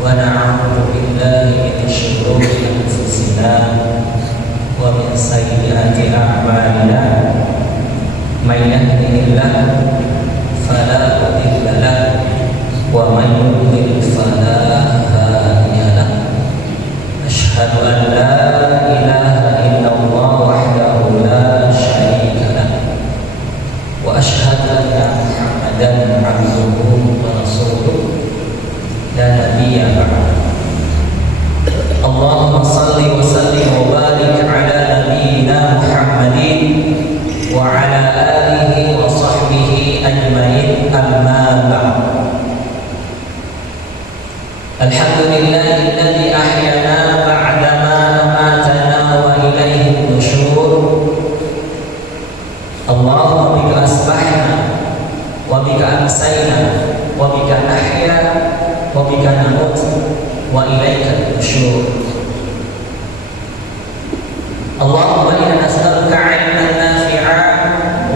ونعوذ بالله من شرور أنفسنا ومن سيئات أعمالنا من يهده الله فلا مضل له ومن يضلل فلا هادي له أشهد أن لا إله إلا الله وحده لا شريك له وأشهد أن محمدا عبده ورسوله لا نبي بعده اللهم صل وسلم وبارك على نبينا محمد وعلى آله وصحبه أجمعين أما بعد الحمد لله الذي أحيانا بعدما أماتنا وإليه النشور اللهم بك أصبحنا وبك أمسينا وبك نحيا وبك نموت وإليك النشور اللهم إنا نسألك علما نافعا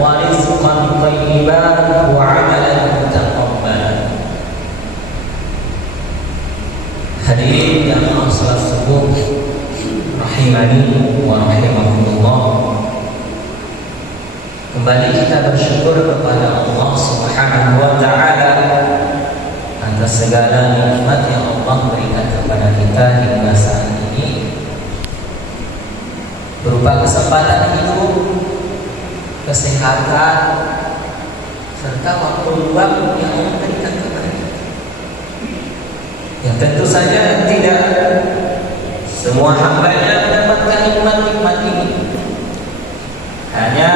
ورزقا طيبا وعملا متقبلا. Hadirin jamaah salat subuh rahimani wa rahimakumullah. Kembali kita bersyukur kepada Allah Subhanahu wa taala atas segala nikmat yang Allah berikan kepada kita hingga saat ini, berupa kesempatan hidup, kesehatan, serta waktu luang yang Allah berikan kepada kita. Yang tentu saja tidak semua hambanya mendapatkan nikmat-nikmat ini. Hanya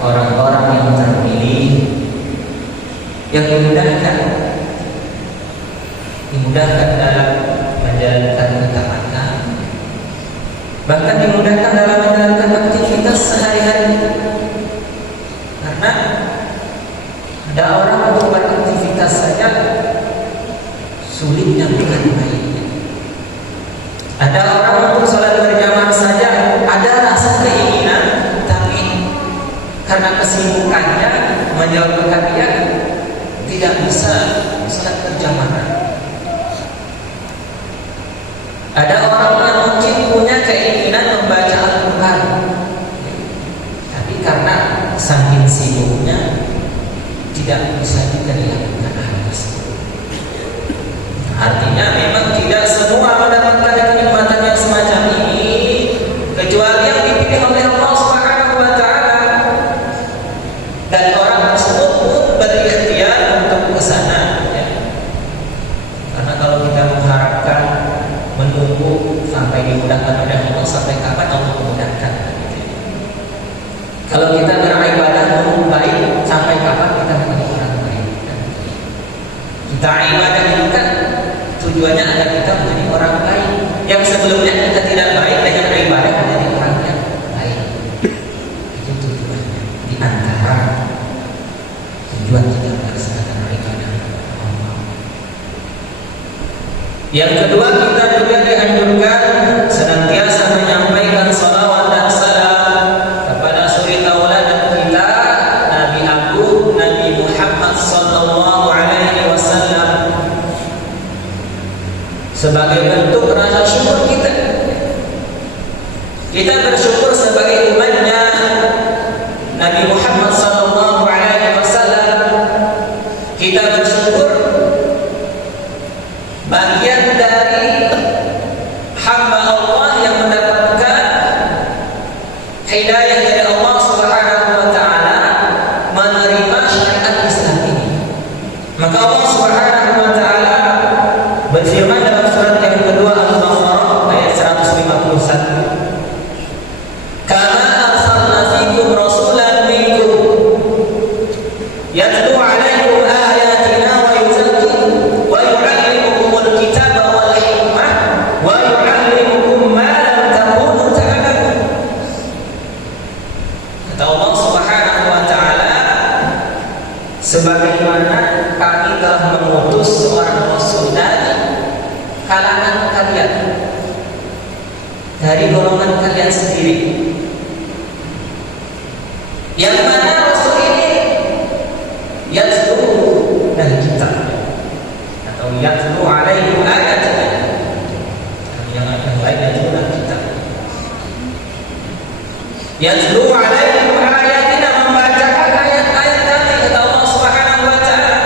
orang-orang yang terpilih yang dimudahkan dalam menjalankan ketaatan, bahkan dimudahkan dalam menjalankan aktivitas sehari-hari. Karena ada orang untuk beraktivitas saja sulitnya bukan baiknya. Ada orang untuk sholat berjamaah saja ada rasa keinginan, tapi karena kesibukannya menjawab pekerjaan tidak bisa sholat berjamaah. Ada orang yang mungkin punya keinginan membaca Al-Quran, tapi karena saking sibuknya tidak bisa juga dilakukan hal tersebut. Artinya memang tidak semua mendapatkan kenikmatan yang semacam ini, kecuali yang dipilih oleh Allah Subhanahu wa taala. Dan orang tersebut pun berikhtiar untuk ke sana, ya. Karena kalau kita mengharapkan menunggu sampai dimudahkan oleh Allah, sampai kapan Allah memudahkan? Kalau kita beribadah menunggu baik, sampai kapan kita menjadi orang baik? Kita ibadah itu kan tujuannya agar kita menjadi orang baik. Yang sebelumnya kita tidak baik, dengan ibadah menjadi orang yang baik. Itu tujuannya. Di antara tujuan kita melaksanakan ibadah Allah. Yang kedua, kita juga dianjurkan senantiasa menyampaikan salawat dan salam kepada suri tauladan kita, Nabi Agung Nabi Muhammad sallallahu alaihi wasallam, sebagai bentuk rasa syukur kita. Kita bersyukur sebagai umatnya Nabi Muhammad sallallahu alaihi wasallam. Kita bersyukur bagian dari hamba Allah yang mendapatkan hidayah dari Allah Subhanahu wa taala menerima syariat Islam ini. Maka Allah Subhanahu wa taala berfirman dalam surat yang kedua Al-Baqarah ayat 151, "Kama arsalna fikum rasulan minkum yatlu 'alaikum ayatina wa yuzakkikum wa yu'allimukumul kitaba wal hikmah wa yu'allimukum ma lam takunu ta'lamun." Kata Allah Subhanahu wa taala, sebagaimana kami telah mengutus seorang rasul dari kalangan kalian, dari golongan kalian sendiri, yang mana rasul ini yatlu dan kitab atau yatlu alaihi ayat Yatlu alaikum ayatina, membacakan ayat-ayat kami, kata Allah Subhanahu wa taala.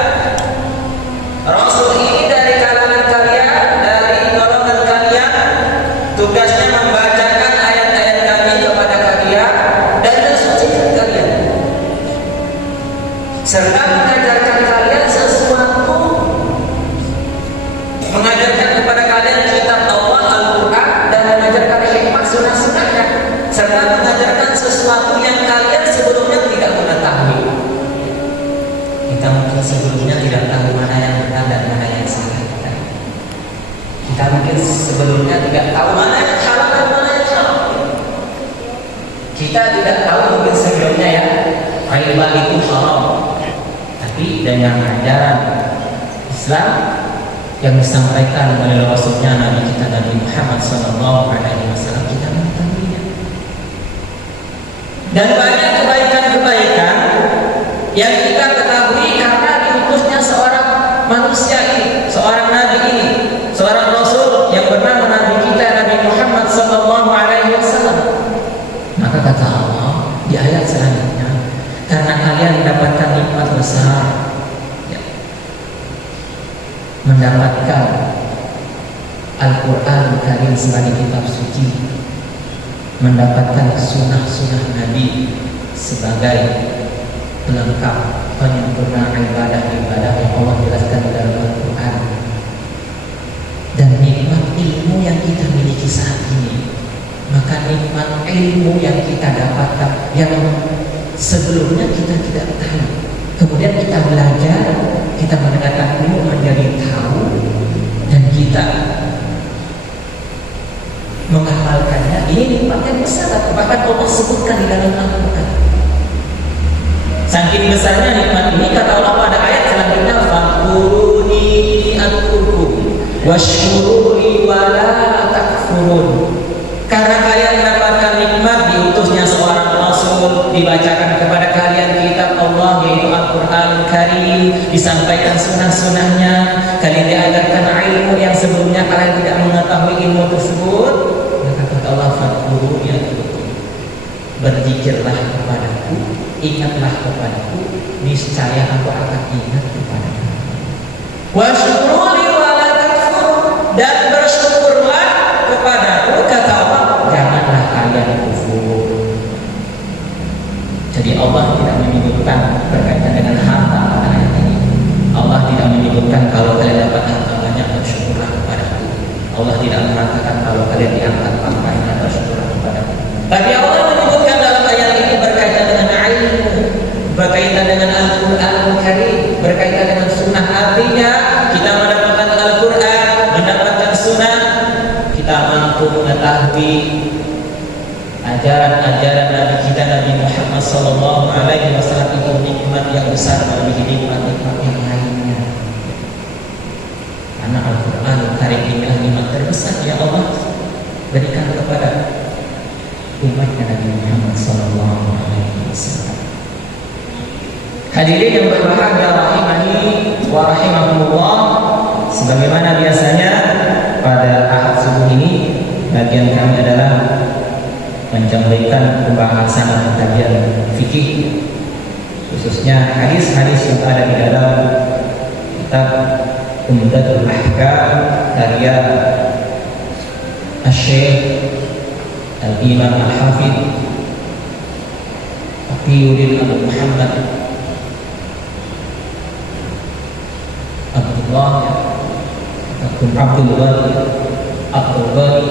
Rasul ini dari kalangan kalian, dari golongan kalian, tugasnya membacakan ayat-ayat kami kepada kalian dan mensucikan kalian, serta mengajarkan kalian sesuatu, mengajarkan kepada kalian kitab Allah Al-Quran dan mengajarkan hikmah sunnah-sunnahnya, serta mengajarkan sesuatu yang kalian sebelumnya tidak mengetahui. Kita mungkin sebelumnya tidak tahu mana yang benar dan mana yang salah. Kita mungkin sebelumnya tidak tahu mana yang halal dan mana yang haram. Kita tidak tahu mungkin sebelumnya ya riba itu haram. Tapi dengan ajaran Islam yang disampaikan oleh Rasulnya Nabi kita Nabi Muhammad SAW, kita mengetahuinya. Dan banyak kebaikan-kebaikan yang kita ketahui karena diutusnya seorang manusia ini, seorang Nabi ini, seorang Rasul yang bernama Nabi kita Nabi Muhammad SAW. Maka kata Allah di ayat selanjutnya, karena kalian mendapatkan nikmat besar, mendapatkan Al-Quran Karim sebagai kitab suci, mendapatkan sunnah-sunnah Nabi sebagai pelengkap penyempurna ibadah-ibadah yang Allah jelaskan di dalam Al-Quran, dan nikmat ilmu yang kita miliki saat ini. Maka nikmat ilmu yang kita dapatkan yang sebelumnya kita tidak tahu, kemudian kita belajar, kita mendengarkan ilmu menjadi tahu, dan kita mengamalkannya. Ini nikmat yang besar, bahkan Allah sebutkan di dalam Al-Quran. Saking besarnya nikmat ini, kata Allah pada ayat selanjutnya, fadkuruni adkurkum washkuruni wala takfurun. Karena kalian mendapatkan nikmat diutusnya seorang Rasul, dibacakan kepada kalian kitab Allah yaitu Al-Quran Karim, disampaikan sunnah-sunnahnya, kalian diajarkan ilmu yang sebelumnya kalian tidak mengetahui ilmu tersebut. Maka kata Allah, fadkuru ya tukum, berzikirlah kepadaku, ingatlah kepadaku, niscaya aku akan ingat kepadamu. Wasykuruni wala takfur, dan bersyukurlah kepadaku, kata Allah, janganlah kalian kufur. Jadi Allah tidak menyebutkan berkaitan dengan harta pada ayat ini. Allah tidak menyebutkan kalau kalian dapat harta banyak bersyukurlah kepadaku. Allah tidak mengatakan kalau kalian diangkat pangkatnya bersyukurlah kepadaku. Tapi Allah menyebutkan dalam ayat ini berkaitan dengan ilmu, berkaitan dengan Al-Quran Karim, berkaitan dengan sunnah. Artinya kita mendapatkan Al-Quran, mendapatkan sunnah, kita mampu mengetahui ajaran-ajaran Nabi kita Nabi Muhammad SAW. Itu nikmat yang besar melebihi nikmat-nikmat yang lainnya. Karena Al-Quran Karim inilah nikmat terbesar yang Allah berikan kepada umatnya Nabi Muhammad SAW. Hadirin yang berbahagia rahimani wa rahimakumullah, sebagaimana biasanya pada Ahad subuh ini bagian kami adalah menyampaikan pembahasan dan kajian fikih, khususnya hadis-hadis yang ada di dalam kitab Umdatul Ahkam karya Asy-Syaikh Al-Imam Al-Hafidz Taqiyuddin Abu Muhammad Abdul Ghani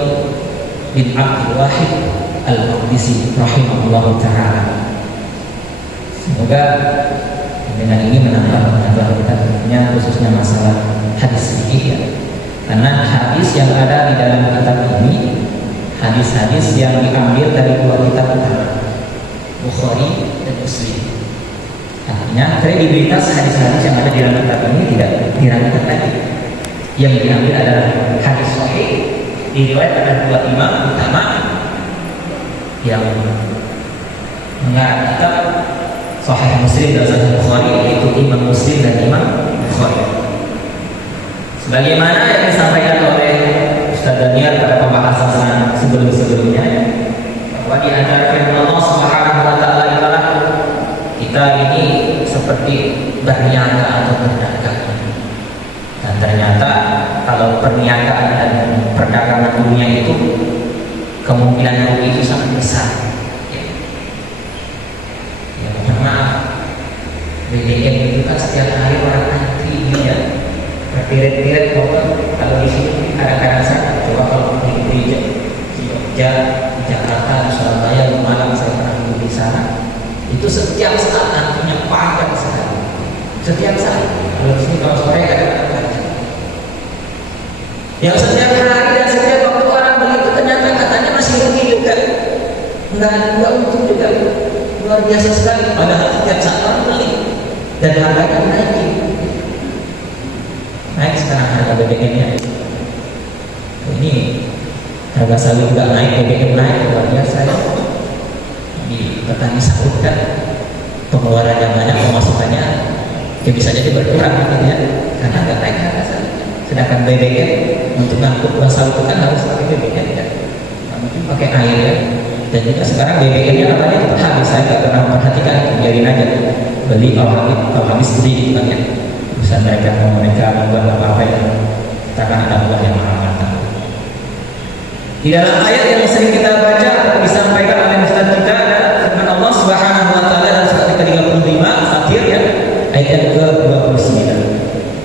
bin Abdul Wahid Al-Maqdisi rahimahullah ta'ala. Semoga dengan ini menambah pengetahuan kita tentunya, khususnya masalah hadis fikih ya. Karena hadis yang ada di dalam kitab ini hadis-hadis yang diambil dari dua kitab utama, Bukhari dan Muslim. Artinya kredibilitas hadis-hadis yang ada di dalam kitab ini tidak diragukan lagi. Yang diambil adalah hadis sahih, diriwayatkan oleh dua imam utama yang mengarang kitab Sahih Muslim dan Sahih Bukhari, yaitu Imam Muslim dan Imam Bukhari. Sebagaimana yang disampaikan oleh Ustaz Daniel pada pembahasan sebelum-sebelumnya, bahwa Maka di antara firman Allah Subhanahu wa taala ialah kita ini seperti berniaga atau berdagang. Dan ternyata kalau perniagaan dan perdagangan dunia itu kemungkinan rugi itu sangat besar. Ya, mohon maaf, BBM itu kan setiap hari orang antri ya, berpirit-pirit motor. Kalau di sini kadang-kadang saya coba kalau di Jogja, di Jakarta, di Surabaya, di Malang saya pernah di sana. Itu setiap saat antrinya padat sekali. Setiap saat. Kalau di sini kalau sore kadang-kadang yang setiap hari dan setiap waktu orang beli itu ternyata katanya masih rugi juga, enggak untung juga, luar biasa sekali. Padahal setiap saat orang beli dan harganya naik sekarang harga BBM-nya. Ini harga sawit juga naik, BBM naik, luar biasa ya. Di petani sawit kan pengeluarannya banyak, pemasukannya ya bisa jadi berkurang gitu ya, karena nggak naik harga sawit. Sedangkan BBM untuk ngangkut basal itu kan harus pakai BBM ya, mungkin pakai air ya. Dan juga sekarang BBM-nya katanya cepat habis. Saya nggak pernah memperhatikan, biarin aja beli kalau habis beli gitu kan ya. Bisa mereka membuat apa-apa ya, kita kan ada buah yang mahal. Di dalam ayat yang sering kita baca disampaikan oleh Ustaz kita ada firman Allah Subhanahu wa taala dalam surat ke-35 Fatir ya, ayat yang ke-29.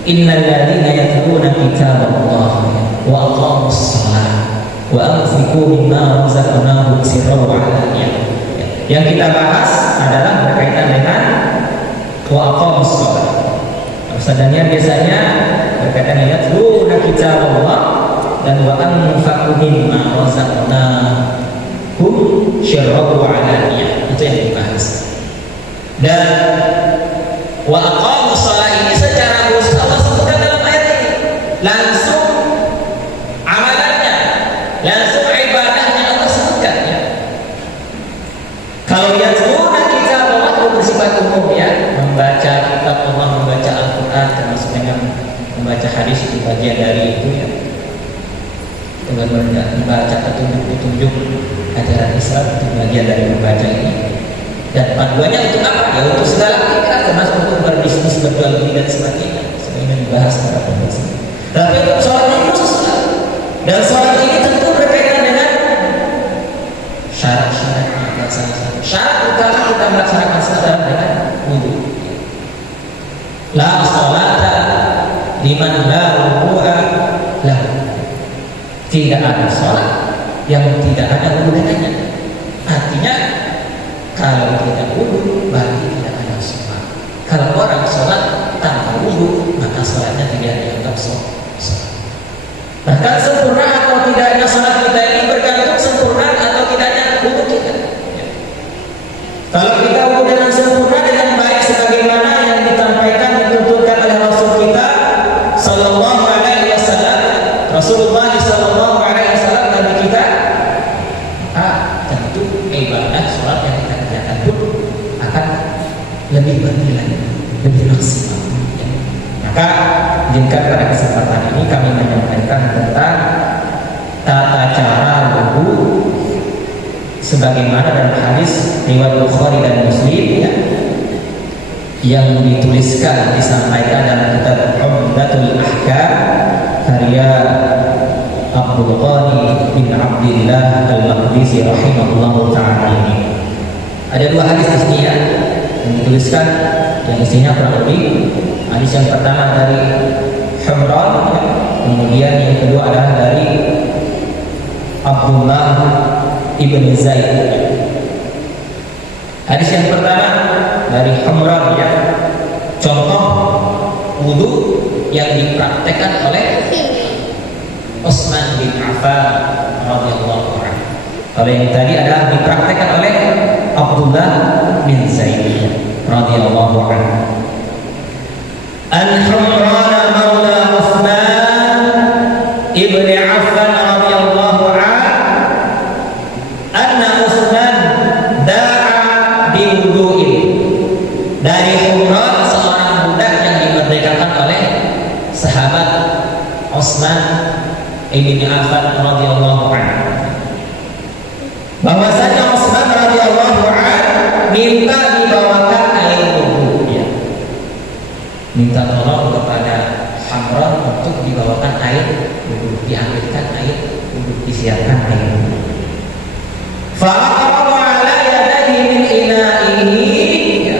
Innal ladzina yatluna kitaballahi wa aqamus shalah wa anfiqu mimma razaqnahum sirran wa alaniyah. Yang kita bahas adalah berkaitan dengan wa aqamus shalah. Ustaznya biasanya berkaitan dengan yatluna kitaballah dan wa anfaqu mimma razaqnahum sirran wa alaniyah. Itu yang dibahas. Dan wa aqamus shalah ini secara khusus Allah sebutkan dalam ayat ini. Langsung amalannya, langsung ibadahnya Allah sebutkan ya. Kalau yatluna kitab Allah bersifat umum ya, membaca kitab Allah, membaca Al-Qur'an termasuk dengan membaca hadis itu bagian dari itu ya. Benar-benar membaca petunjuk ajaran Islam itu bagian dari membaca ini. Dan panduannya untuk apa? Ya untuk segala aktivitas, termasuk untuk berbisnis, berjual beli dan sebagainya. Sebenarnya dibahas secara komprehensif. Tapi untuk sholat ini khusus. Dan sholat ini tentu berkaitan dengan syarat-syaratnya. Syarat utama kita melaksanakan sholat dengan wudhu. La sholata liman la wudu'a lahu. Tidak ada sholat yang tidak ada wudhu dengannya. Artinya kalau tidak wudhu berarti tidak ada sholat. Kalau orang sholat tanpa wudhu maka sholatnya tidak dianggap sholat. Bahkan sempurna atau tidaknya sholat kita ini bergantung sempurna atau tidaknya wudhu kita. Kalau kita wudhu dengan sempurna dengan baik sebagaimana yang ditampaikan dituntutkan oleh Rasul kita Sallallahu Alaihi Wasallam, Rasulullah Sallallahu Alaihi Wasallam Nabi kita, tentu ibadah sholat yang kita kerjakan pun akan lebih bernilai, lebih maksimal. Ya. Maka izinkan pada kesempatan ini kami menyampaikan tentang tata cara wudhu sebagaimana dalam hadis riwayat Bukhari dan Muslim ya, yang dituliskan disampaikan dalam kitab Umdatul Ahkam karya Abdul Ghani bin Abdillah Al-Maqdisi rahimahullah ta'ala ini. Ada dua hadis di sini ya yang dituliskan, yang isinya kurang lebih. Hadis yang pertama dari Humran ya. Kemudian yang kedua adalah dari Abdullah ibn Zaid. Hadis yang pertama dari Humran ya, contoh wudhu yang dipraktekkan oleh Utsman bin Affan radhiyallahu anhu. Kalau yang tadi adalah dipraktekkan oleh Abdullah bin Zaid radhiyallahu anhu. Al-Humran maula Utsman ibn Affan radhiyallahu anhu anna Utsman da'a biwudu'in. Dari Humran, seorang budak yang dimerdekakan oleh sahabat Utsman ibn Affan radhiyallahu anhu, bahwasanya minta dibawakan air wudhu, ya. Minta tolong kepada Hamran untuk dibawakan air wudhu, diambilkan air wudhu, disiapkan air wudhu. Fa'aqraba ala yadayhi min ina'ihi, ya.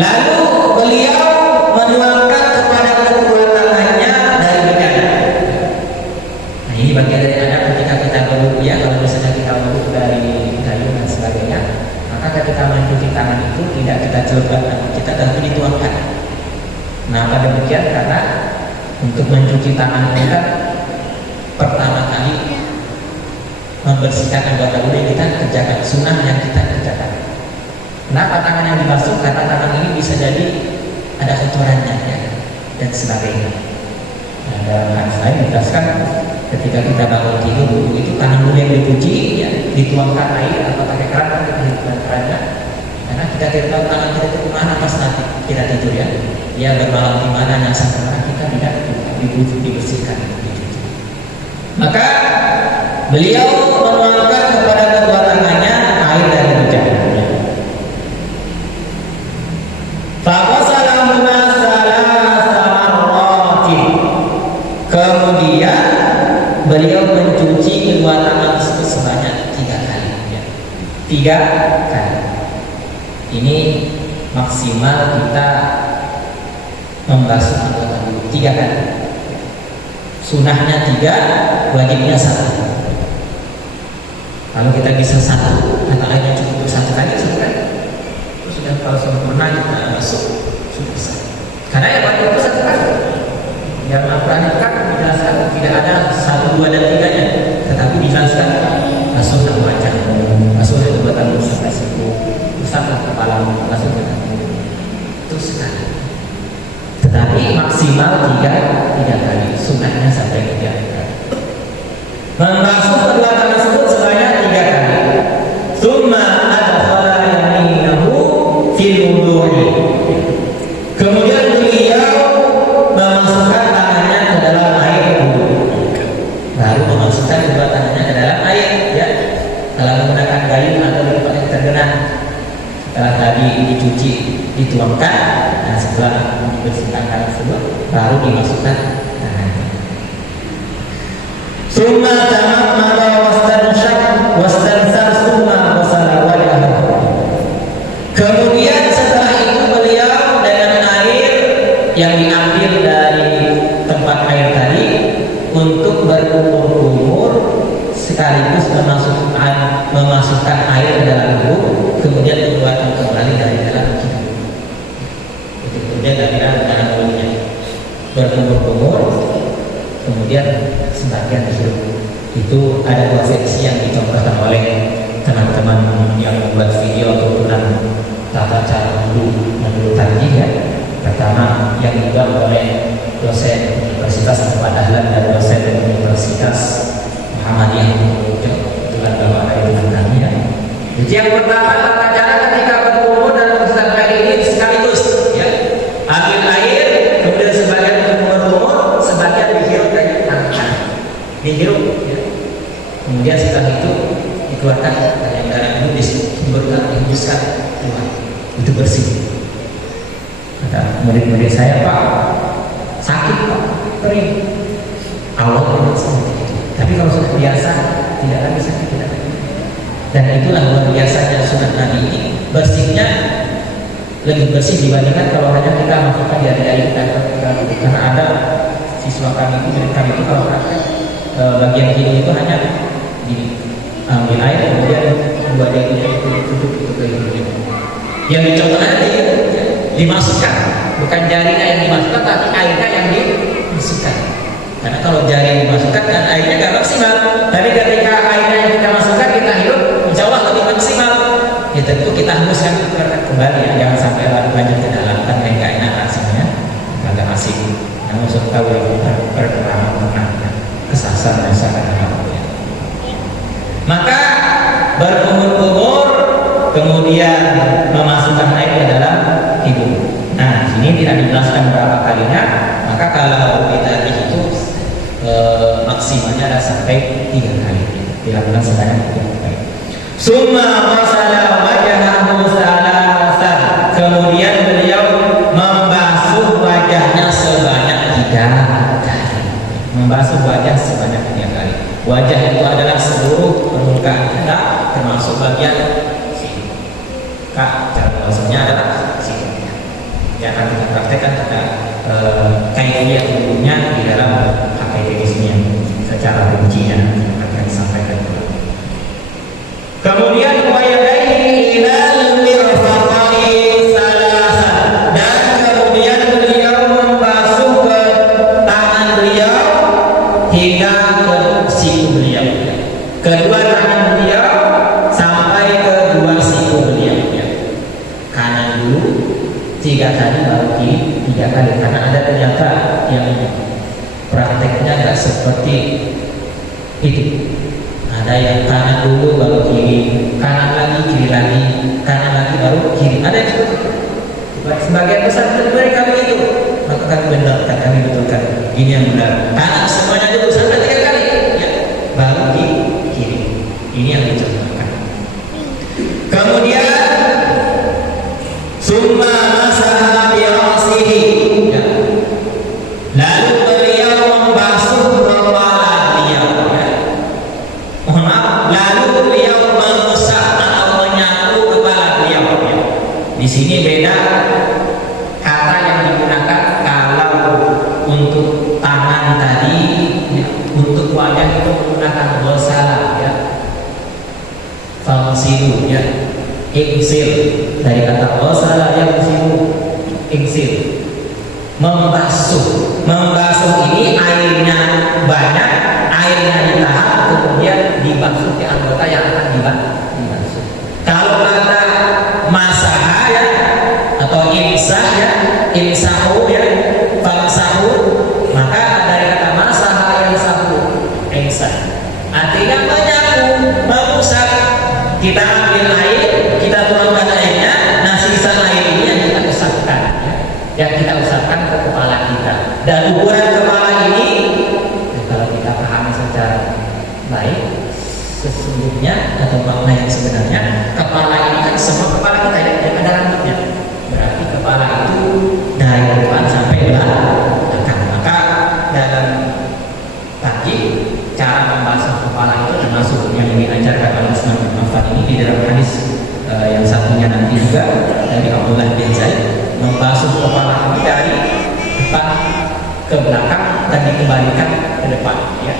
Lalu beliau menuangkan kepada kedua tangannya dari bejana. Nah, ini bagian dari adab ketika kita berwudu, ya. Kalau misalnya kita berwudu dari kayu dan sebagainya, maka ketika mencuci tangan itu tidak kita celupkan, kita tentu dituangkan. Kenapa demikian? Karena untuk mencuci tangan kita pertama kali membersihkan anggota tubuh kita kerjakan, sunnah yang kita kerjakan. Kenapa tangan yang dibasuh? Karena tangan ini bisa jadi ada kotorannya, ya, dan sebagainya. Nah, dalam hadis lain dijelaskan ketika kita bangun tidur wudhu itu tangan dulu yang dicuci, ya, dituangkan air atau pakai keran, kita hidupkan kerannya. Karena kita tidak tahu tangan kita itu kemana pas nanti kita tidur, ya. Dia bermalam di mana, nyasar kemana, kita tidak dibersihkan, dicuci. Maka beliau menuangkan kepada kedua tangannya air dari bejana. Kemudian beliau mencuci kedua tangan tersebut sebanyak 3 kali, ya. 3 kali. Ini maksimal kita membasuh anggota tubuh 3 kali. Sunnahnya 3, wajibnya 1. Kalau kita bisa 1, kata lainnya cukup 1 kali, terus sudah, kalau sempurna kita masuk sudah selesai. Karena yang wajib itu 1 kali. Yang Al-Quran itu kan menjelaskan tidak ada 1, 2, dan 3-nya, tetapi dijelaskan basuh wajah, basuh kedua tangan sampai siku, usaplah kepala, basuh ke kaki, itu sekali. Tetapi maksimal 3 kali, sunnahnya sampai 3 kali. Membasuh kedua tangan tersebut sebanyak 3 kali. Tsumma adkhala yaminahu fil wudhu'i. Kemudian beliau memasukkan tangannya ke dalam air wudhu. Baru memasukkan kedua tangannya ke dalam air, ya. Kalau menggunakan gayung atau di tempat yang tergenang, setelah tadi dicuci, dituangkan, dan setelah dibersihkan tangan tersebut, baru dimasukkan tangannya. Summa tamammada wastansar summa wasala wajhahu. Kemudian setelah itu beliau dengan air yang diambil dari tempat air tadi untuk berkumur-kumur sekaligus memasukkan air ke dalam tubuh, kemudian mengeluarkan kembali dari dalam tubuh. Itu kemudian dalam mulutnya berkumur-kumur, kemudian sebagian dihirup. Itu ada 2 seksi yang dicontohkan oleh teman-teman yang membuat video turunan tata cara wudhu menurut Tanjih, ya. Pertama yang dibuat oleh dosen Universitas Al Dahlan dan dosen Universitas Muhammadiyah kebetulan bapak ada dengan kami, ya. Jadi yang pertama tata cara ketika berkumur dan membersihkan kaki ini sekaligus, ya. Ambil air, kemudian sebagian berkumur, sebagian dihirup dari tangan, dihirup, ya. Kemudian setelah itu dikeluarkan yang darah itu dihembuskan keluar, itu bersih. Ada murid-murid saya, Pak, sakit Pak, kering. Allah memang seperti itu. Tapi kalau sudah biasa, tidak lagi sakit, tidak lagi. Dan itulah luar biasanya sunat Nabi ini, bersihnya lebih bersih dibandingkan kalau hanya kita masukkan di air kita. Karena ada siswa kami itu, murid kami itu kalau praktek bagian kiri itu hanya diambil air, kemudian dua jari itu tutup itu ke hidungnya. Yang dicontohkan itu dimasukkan, bukan jarinya yang dimasukkan, tapi airnya yang dimasukkan. Karena kalau jari yang dimasukkan kan airnya nggak maksimal. Tapi ketika airnya yang kita masukkan, kita hidup, insya Allah lebih maksimal. Ya tentu kita hembuskan kembali, ya. Jangan sampai lanjut ke dalam, kan nggak enak rasanya, agak asing. Namun suka pertama kesasar rasakan apa. Maka berkumur-kumur, kemudian memasukkan air ke dalam hidung. Nah, sini tidak dijelaskan berapa kalinya. Maka kalau kita itu maksimalnya ada sampai 3 kali. Dilakukan sebanyak 3 kali. Summa wasala kali. Membasuh wajah sebanyak 3 kali. Wajah itu adalah seluruh permukaan kita, termasuk bagian sini. Cara membasuhnya adalah sini. Ya, akan kita praktekkan kita kaifiyah wudhunya di dalam HPTS-nya secara rincian akan disampaikan. Kemudian wayadaihi ilal mirfaqain salasan, dan kemudian beliau membasuh ke tangan beliau hingga ke siku beliau, kedua tangan beliau sampai ke 2 siku beliau, ya. Kanan dulu 3 kali, baru kiri 3 kali, karena ada ternyata yang prakteknya nggak seperti itu. Ada yang kanan dulu baru kiri, kanan lagi kiri lagi, kanan lagi baru kiri. Ada yang seperti itu. Sebagian besar dari mereka begitu. Maka kami benarkan, kami betulkan. Ini yang benar. Kanan semuanya dulu sampai 3 kali, ya. Baru di kiri. Ini yang dicontohkan. Kemudian summa masaha bi ra'sihi, ya. Lalu beliau membasuh kepala beliau, ya. Mohon maaf, lalu beliau mengusap atau menyapu kepala beliau, ya. Di sini beda kata yang digunakan. Kalau untuk tangan tadi, ya, untuk wajah itu menggunakan ghasala, ya. Famsilu, ya. Ingsil, dari kata ghasala yang ingsil, membasuh. Membasuh ini airnya banyak, airnya ditahan, kemudian dibasuh ke anggota yang akan dibasuh. Kalau kata masaha, ya, atau imsah, ya, imsahu, ya, famsahu, maka dari kata masaha yang sahu, imsah, artinya menyapu, mengusap. Kita ambil air, kita tuangkan airnya, nah sisa air ini yang kita usapkan, ya, yang kita usapkan ke kepala kita. Dan ukuran kepala ini, ya, kalau kita pahami secara baik, sesungguhnya atau makna yang sebenarnya, kepala ini kan semua kepala kita, ya, yang ada rambutnya. Berarti kepala itu dari depan sampai belakang. Maka dalam pagi cara membasuh kepala itu termasuk yang diajarkan oleh Usman bin Affan ini di dalam hadis yang satunya nanti juga dari Abdullah bin Zaid, membasuh kepala ini dari depan ke belakang dan dikembalikan ke depan, ya.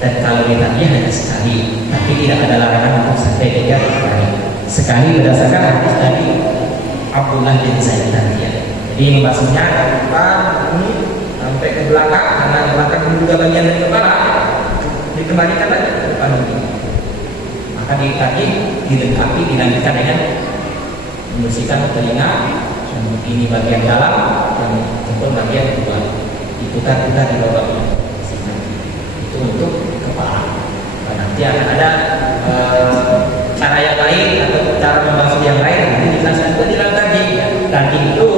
Dan kalau ditanya hanya sekali, tapi tidak ada larangan untuk sampai 3 kali. Sekali berdasarkan hadis dari Abdullah bin Zaid tadi, ya. Jadi membasuhnya dari depan ini sampai ke belakang, karena belakang ini juga bagian dari kepala, dikembalikan lagi ke depan ini. Maka ditagi, dilengkapi, dilanjutkan dengan membersihkan telinga, dan ini bagian dalam, dan untuk bagian luar, diputar-putar di bawahnya. Itu untuk kepala. Dan nanti akan ada cara yang lain atau cara membasuh yang lain, nanti dijelaskan juga di dalam tadi. Tadi itu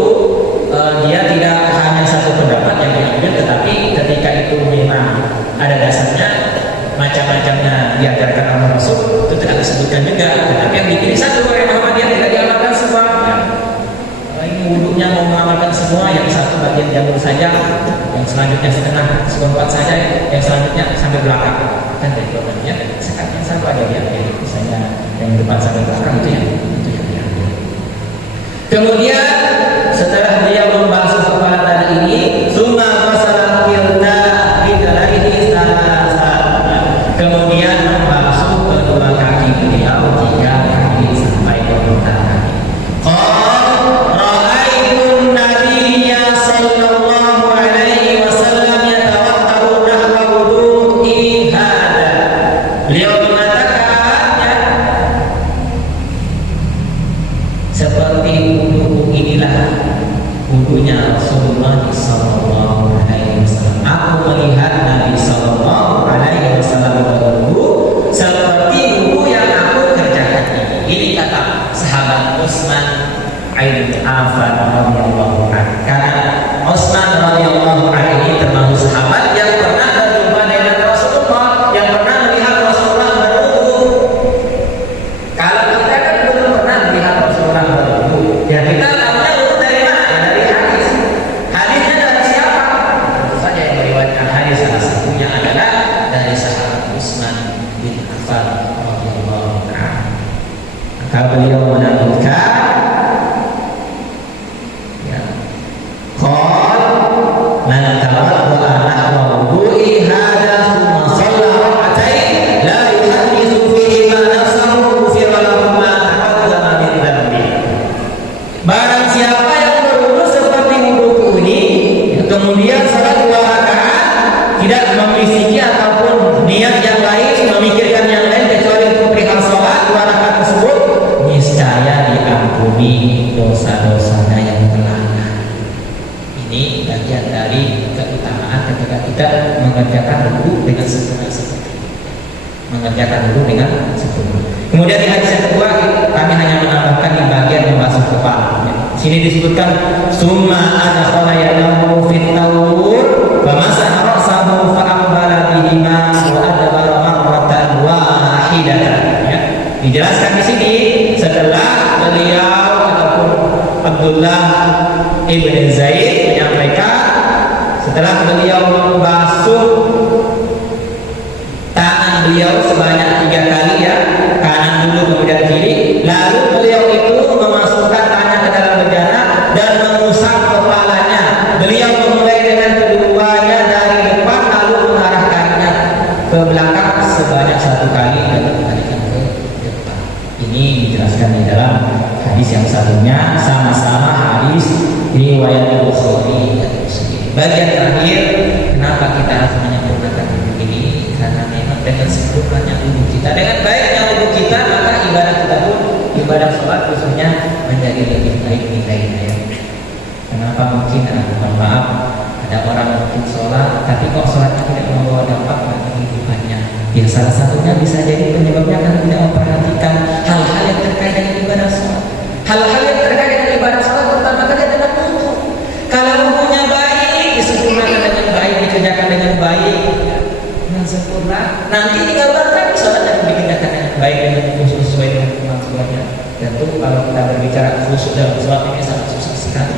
dia tidak hanya satu pendapat yang diambil, tetapi ketika itu memang ada dasarnya, macam-macamnya diajarkan oleh Rasul, itu tidak disebutkan juga. Tetapi yang dipilih satu oleh Muhammadiyah, tidak diamalkan semua. Ya. Ini wudhunya mau mengamalkan semua, yang satu bagian jalur saja, yang selanjutnya setengah, seperempat saja, yang selanjutnya sampai belakang. Kan dari programnya sekarang yang satu aja dia, jadi misalnya yang depan sampai belakang itu yang diambil. Kemudian setelah beliau membasuh kepala tadi ini, summa masalah kilna bidalaihi salasan, kemudian membasuh kedua kaki beliau 3 kali sampai ke belakang kaki. Ra'aitun nabiyya sallallahu alaihi wasallam yatawaddau nahwa wudu'i hadza. Beliau mengatakan, ya, seperti wudhu ini Maka beliau melanjutkan, ya, qal man tawadda'a nahwa wudu'i hadha thumma shalla rak'atain la yuhaddithu fihi ma nafsahu ghufira lahu ma taqaddama min dhanbi. Barang siapa yang berwudu seperti wuduku ini, kemudian salat 2 rakaat tidak membisiki ataupun niat yang lain, memikirkan yang lain kecuali untuk perihal salat 2 rakaat tersebut, niscaya diampuni dosa-dosanya yang telah lalu. Ini bagian dari keutamaan ketika kita mengerjakan wudu dengan sempurna seperti ini. Mengerjakan wudu dengan sempurna. Kemudian di hadis yang kedua kami hanya menambahkan di bagian membasuh kepala. Sini disebutkan summa adkhala yadahu fit tawur wa masaha ra'sahu fa aqbala bihima wa adbara marratan wahidatan. Ya. Dijelaskan di sini setelah beliau ataupun Abdullah ibn Zaid menyampaikan, setelah beliau membasuh tangan beliau sebanyak 3 kali, ya, kanan dulu kemudian kiri, lalu beliau itu memasukkan tangan ke dalam bejana dan mengusap kepalanya. Beliau memulai dengan keduanya dari depan lalu mengarahkannya ke belakang sebanyak 1 kali dan kembalikan ke depan. Ini dijelaskan di dalam hadis yang satunya, sama-sama hadis riwayat Bukhari dan Muslim. Bagian terakhir, kenapa kita harus menyempurnakan wudu ini? Karena memang dengan sempurnanya wudu kita, dengan baiknya wudu kita, maka ibadah kita pun, ibadah sholat khususnya, menjadi lebih baik nilainya. Ya. Kenapa mungkin, mohon maaf, ada orang mungkin sholat, tapi kok sholatnya tidak membawa dampak bagi kehidupannya? Ya, salah satunya bisa jadi penyebabnya karena tidak memperhatikan hal-hal yang terkait dengan ibadah sholat. Hal-hal yang terkait dengan ibadah sholat pertama kali adalah wudu. Kalau wudunya baik, disempurnakan dengan baik, dikerjakan dengan baik, dengan sempurna, nanti tinggal lagi sholat yang dikerjakan dengan baik dengan khusus sesuai dengan kemampuannya. Tentu kalau kita berbicara khusus dalam sholat ini sangat susah sekali.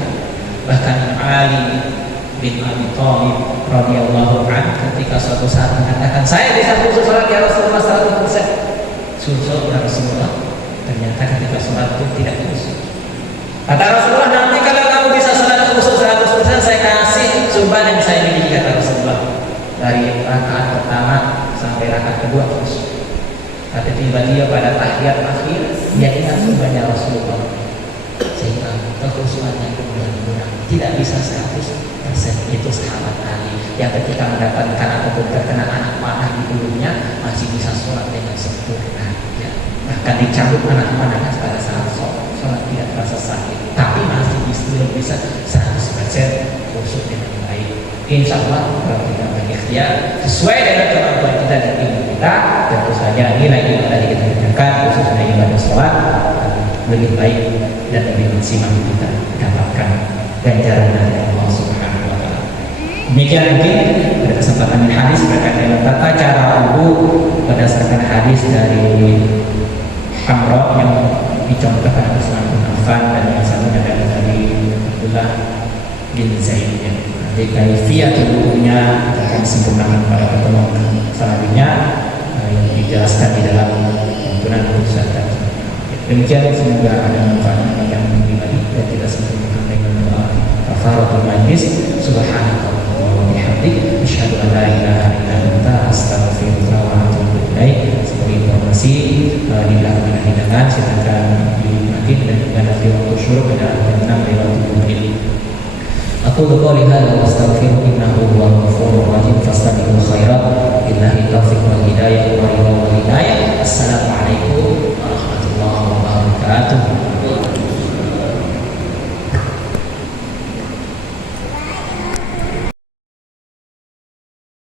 Bahkan Ali bin Abi Thalib radhiyallahu anhu ketika suatu saat mengatakan, saya bisa khusus sholat ya Rasulullah 100%. Khusus ya Rasulullah. Ternyata ketika sholat pun tidak khusus. Kata Rasulullah, nanti kalau kamu bisa sholat khusus 100%, saya kasih sumpah yang saya miliki, kata Rasulullah. Dari rakaat pertama sampai rakaat kedua khusus. Tapi tiba-tiba pada tahiyat akhir dia ingat sumpahnya Rasulullah, sehingga kekhusuannya kemudian kurang. Tidak bisa 100%. Itu sahabat Ali yang ketika mendapatkan ataupun terkena anak panah di tubuhnya masih bisa sholat dengan sempurna. Ya. Bahkan dicabut anak panahnya pada saat sholat tidak terasa sakit, tapi masih bisa 100% khusyuk dengan baik. Insya Allah kalau kita berikhtiar sesuai dengan kemampuan kita dan ilmu kita, tentu saja nilai ibadah yang kita kerjakan khususnya ibadah sholat lebih baik dan lebih maksimal kita dapatkan ganjaran dari Allah Subhanahu wa Ta'ala. Demikian mungkin pada kesempatan ini hadis berkait dengan tata cara wudu berdasarkan hadis dari Amr yang dicontohkan Utsman bin Affan dan yang satunya dari Abdullah bin Zaid. Jadi kaifiyah wudunya akan disempurnakan pada pertemuan selanjutnya yang dijelaskan di dalam tuntunan putusan tadi. Demikian, semoga ada manfaatnya yang pribadi dan tidak sempurna dengan doa kafaratul majlis. Subhanallah wa bihamdik, asyhadu an la ilaha illa anta, astaghfiruka wa atubu ilaik. Sebagai informasi di belakang hidangan silakan dinikmati dan juga nanti waktu syuruk pada jam 6 lewat 7 menit. Aku qouli hadza wa astaghfiru innahu huwal ghafurur rahim fastabiqul khairat billahi taufiq wal hidayah wa ridha wal hidayah. Assalamualaikum